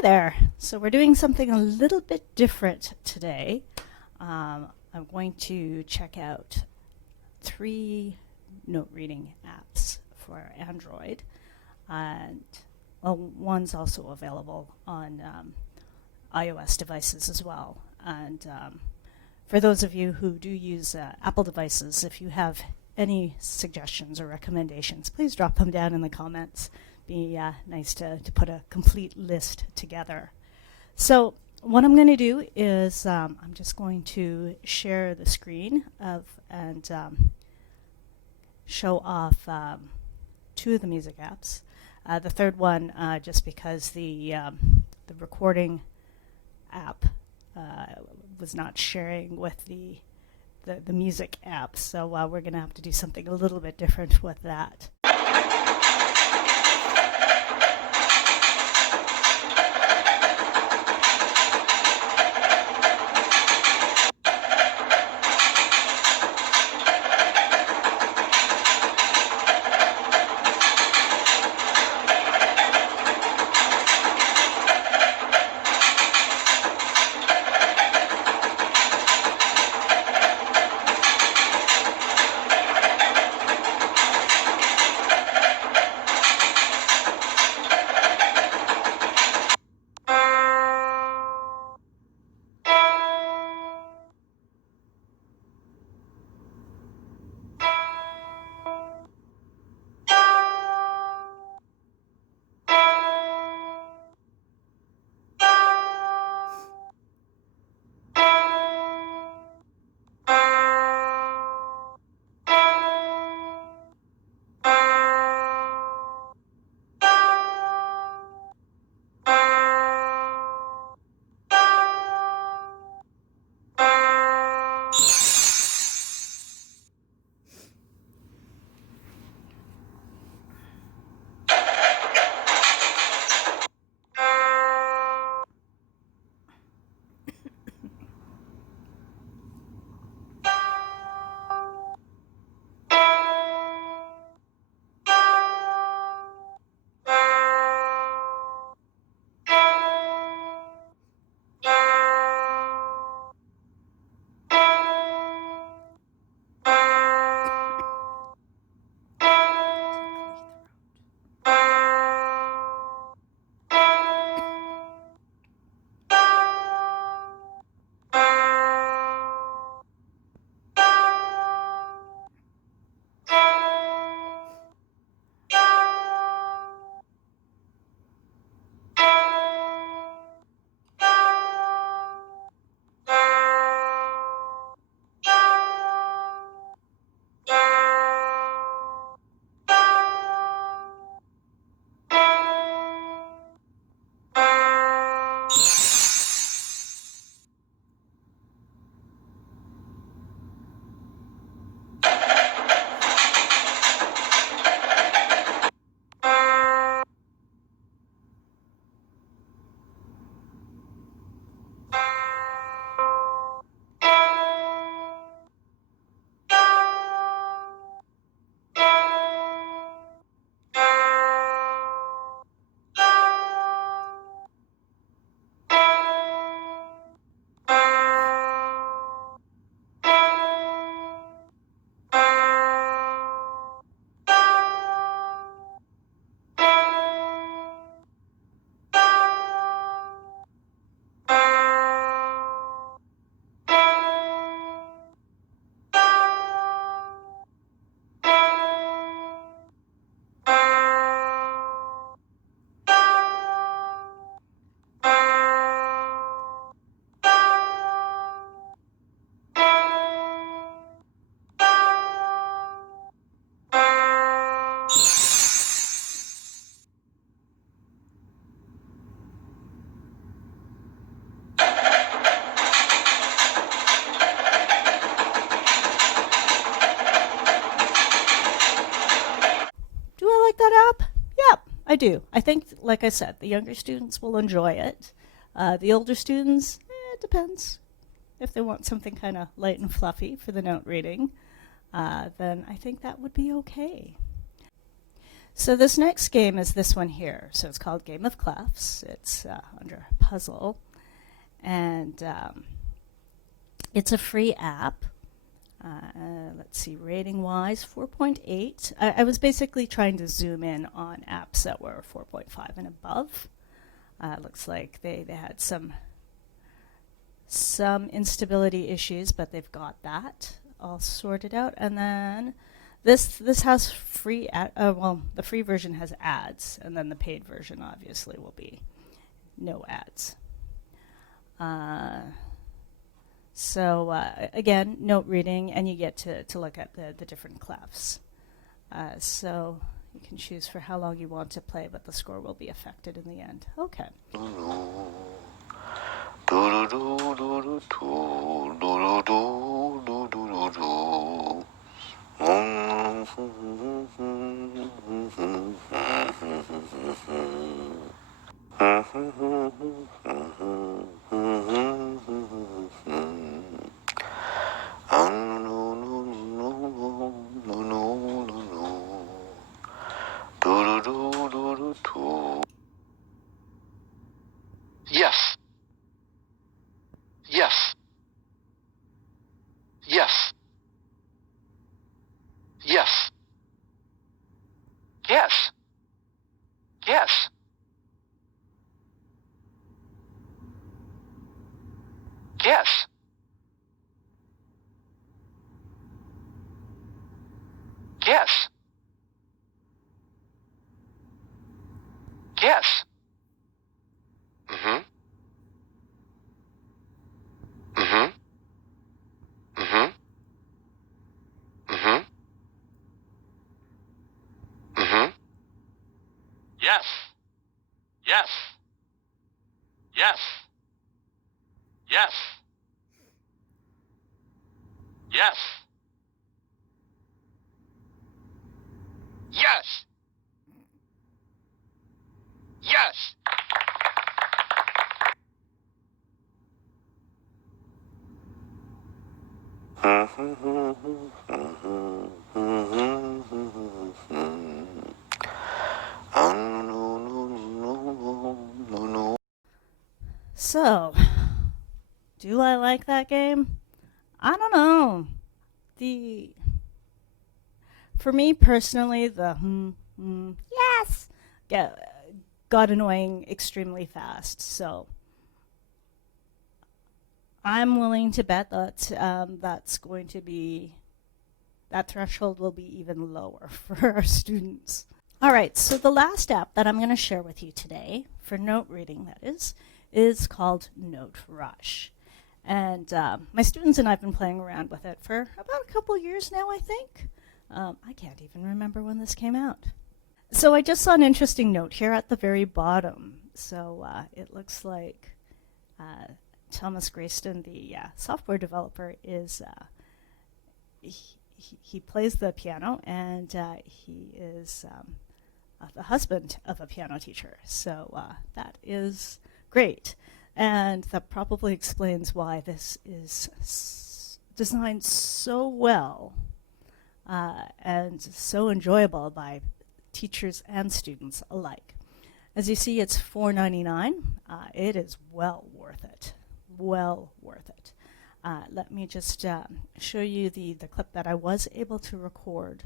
Hi there. So we're doing something a little bit different today. I'm going to check out 3 note reading apps for Android, and one's also available on iOS devices as well. And for those of you who do use Apple devices, if you have any suggestions or recommendations, please drop them down in the comments. Be nice to put a complete list together. So what I'm going to do is I'm just going to share the screen and show off 2 of the music apps. The third one, just because the recording app was not sharing with the music app, so we're going to have to do something a little bit different with that. That app? Yep, I do. I think, like I said, the younger students will enjoy it. The older students, it depends. If they want something kind of light and fluffy for the note reading, then I think that would be okay. So this next game is this one here. So it's called Game of Clefs. It's under puzzle. And it's a free app. Let's see, rating-wise, 4.8. I was basically trying to zoom in on apps that were 4.5 and above. Looks like they had some instability issues, but they've got that all sorted out. And then this has free the free version has ads, and then the paid version obviously will be no ads. So again, note reading, and you get to look at the different clefs. So you can choose for how long you want to play, but the score will be affected in the end. Okay. Yes. Yes. Yes. Yes. Yes. Yes. Yes. Yes. Yes. Mhm. Mhm. Mhm. Mhm. Mhm. Yes. Yes. Yes. Yes. Yes. Yes. Yes. So, do I like that game? I don't know. For me personally, the yes got annoying extremely fast. So I'm willing to bet that that's going to be that threshold will be even lower for our students. All right, so the last app that I'm going to share with you today, for note reading that is called Note Rush. And my students and I have been playing around with it for about a couple years now, I think. I can't even remember when this came out. So I just saw an interesting note here at the very bottom. So it looks like Thomas Grayston, the software developer, is he plays the piano, and he is the husband of a piano teacher. So that is great. And that probably explains why this is designed so well and so enjoyable by teachers and students alike. As you see, it's $4.99. It is well worth it. Well worth it. Let me just show you the clip that I was able to record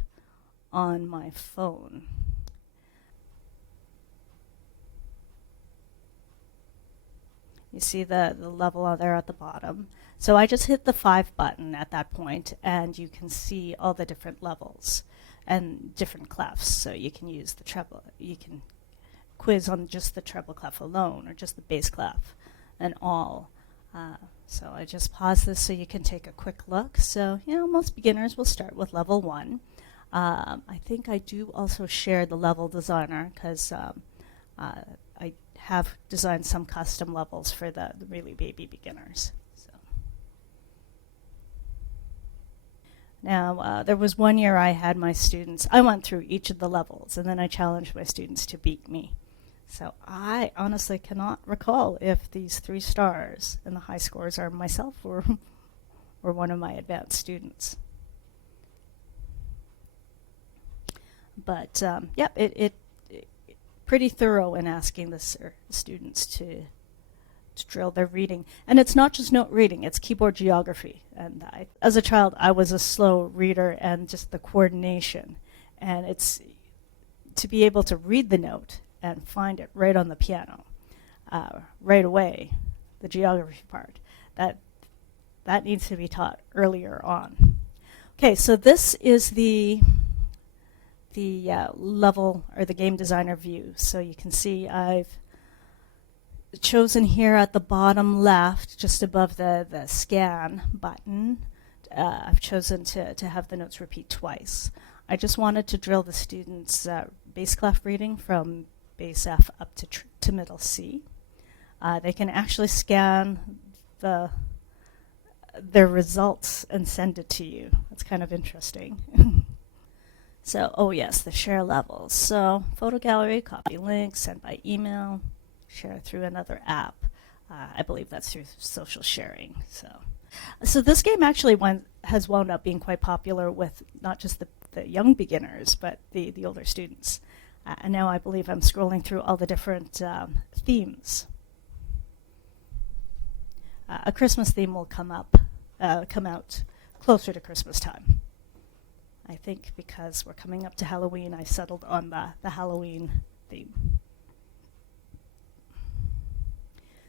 on my phone. You see the level out there at the bottom. So I just hit the 5 button at that point, and you can see all the different levels and different clefs. So you can use the treble. You can quiz on just the treble clef alone, or just the bass clef, and all. So I just pause this so you can take a quick look. So, most beginners will start with level 1. I think I do also share the level designer, because I have designed some custom levels for the really baby beginners. So now there was one year I had my students, I went through each of the levels, and then I challenged my students to beat me. So I honestly cannot recall if these 3 stars and the high scores are myself or one of my advanced students. But yeah, it pretty thorough in asking the students to drill their reading. And it's not just note reading, it's keyboard geography. And as a child, I was a slow reader, and just the coordination. And it's to be able to read the note and find it right on the piano right away, the geography part. That needs to be taught earlier on. Okay, so this is the level or the game designer view. So you can see I've chosen here at the bottom left, just above the scan button, I've chosen to have the notes repeat twice. I just wanted to drill the students' bass clef reading from bass F up to middle C. They can actually scan their results and send it to you. That's kind of interesting. So, oh yes, the share levels. So, photo gallery, copy link, send by email, share through another app. I believe that's through social sharing. So this game actually has wound up being quite popular with not just the young beginners, but the older students. And now I believe I'm scrolling through all the different themes. A Christmas theme will come out closer to Christmas time. I think because we're coming up to Halloween, I settled on the Halloween theme.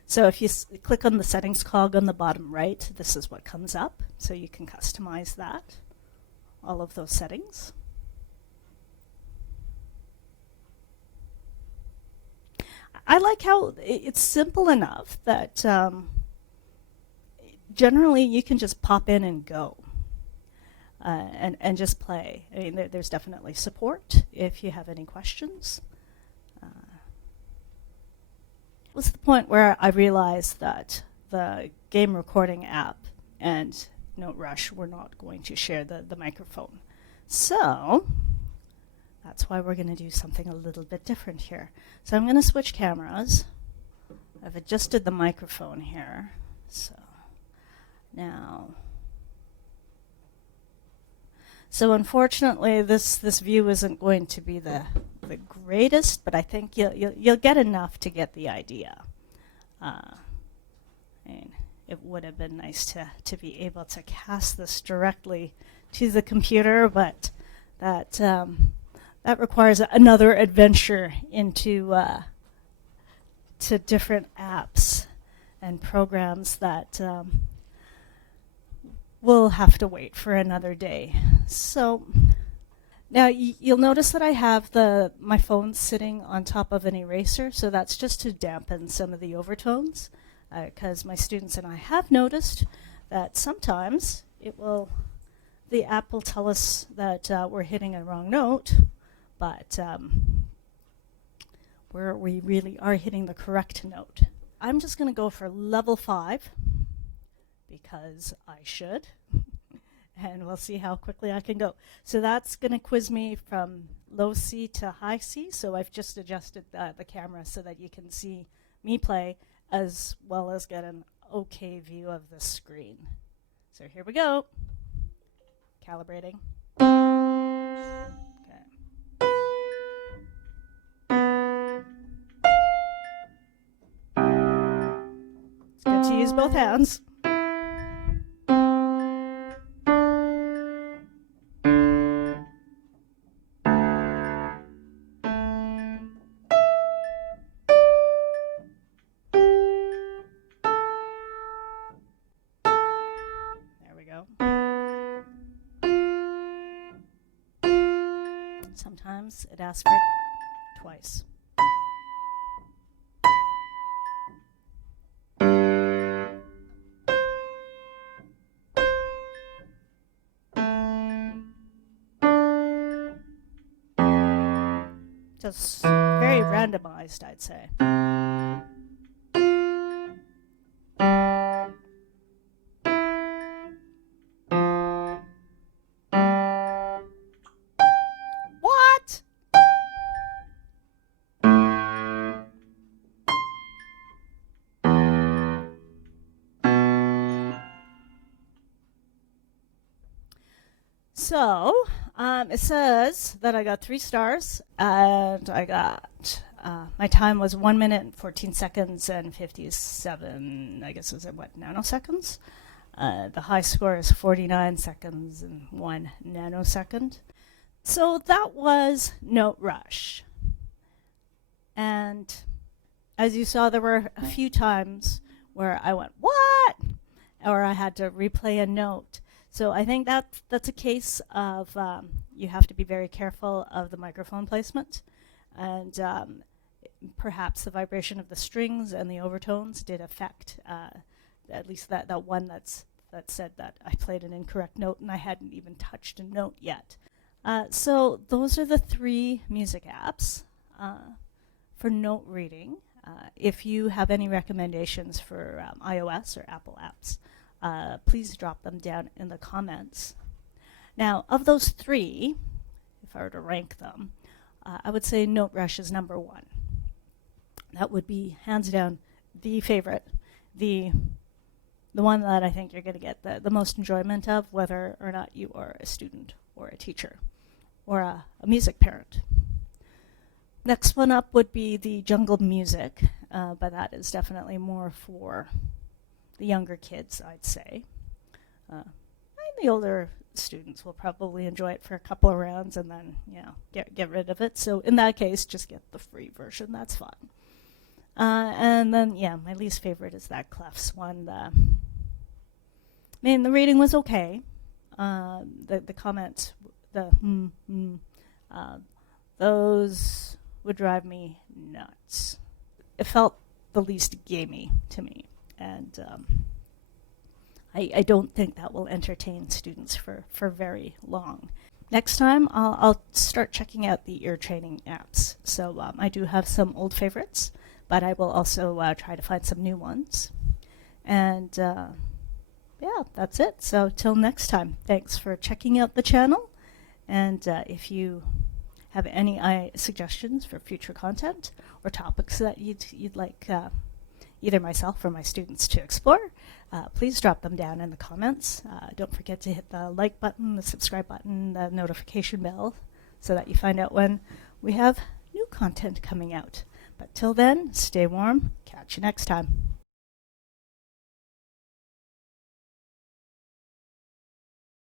So if you click on the settings cog on the bottom right, this is what comes up. So you can customize that, all of those settings. I like how it's simple enough that generally you can just pop in and go and just play. I mean, there's definitely support if you have any questions. It was the point where I realized that the game recording app and NoteRush were not going to share the microphone. So that's why we're going to do something a little bit different here. So I'm going to switch cameras. I've adjusted the microphone here. So now, so unfortunately, this view isn't going to be the greatest, but I think you'll get enough to get the idea. And it would have been nice to be able to cast this directly to the computer, but that requires another adventure into to different apps and programs that we'll have to wait for another day. So now you'll notice that I have my phone sitting on top of an eraser, so that's just to dampen some of the overtones, because my students and I have noticed that sometimes the app will tell us that we're hitting a wrong note, but we really are hitting the correct note. I'm just going to go for level 5 because I should. And we'll see how quickly I can go. So that's going to quiz me from low C to high C. So I've just adjusted the camera so that you can see me play as well as get an okay view of the screen. So here we go. Calibrating. Okay. It's good to use both hands. Sometimes it asks for it twice. Just very randomized, I'd say. What? So, It says that I got 3 stars, and I got my time was 1 minute and 14 seconds and 57, I guess, is it what, nanoseconds? The high score is 49 seconds and 1 nanosecond. So that was Note Rush. And as you saw, there were a few times where I went, what? Or I had to replay a note. So I think that's a case of you have to be very careful of the microphone placement. And perhaps the vibration of the strings and the overtones did affect at least that one that said that I played an incorrect note and I hadn't even touched a note yet. So those are the 3 music apps for note reading. If you have any recommendations for iOS or Apple apps, please drop them down in the comments. Now, of those 3, if I were to rank them, I would say Note Rush is number 1. That would be hands down the favorite, the one that I think you're going to get the most enjoyment of, whether or not you are a student or a teacher or a music parent. Next one up would be the Jungle Music, but that is definitely more for the younger kids, I'd say. And the older students will probably enjoy it for a couple of rounds and then, get rid of it. So in that case, just get the free version. That's fine. And then, my least favorite is that Clefs one. The reading was okay. The comments, those would drive me nuts. It felt the least gamey to me. And I don't think that will entertain students for very long. Next time, I'll start checking out the ear training apps. So I do have some old favorites, but I will also try to find some new ones. And that's it. So till next time, thanks for checking out the channel. And if you have any suggestions for future content or topics that you'd like either myself or my students to explore, please drop them down in the comments. Don't forget to hit the like button, the subscribe button, the notification bell, so that you find out when we have new content coming out. But till then, stay warm. Catch you next time.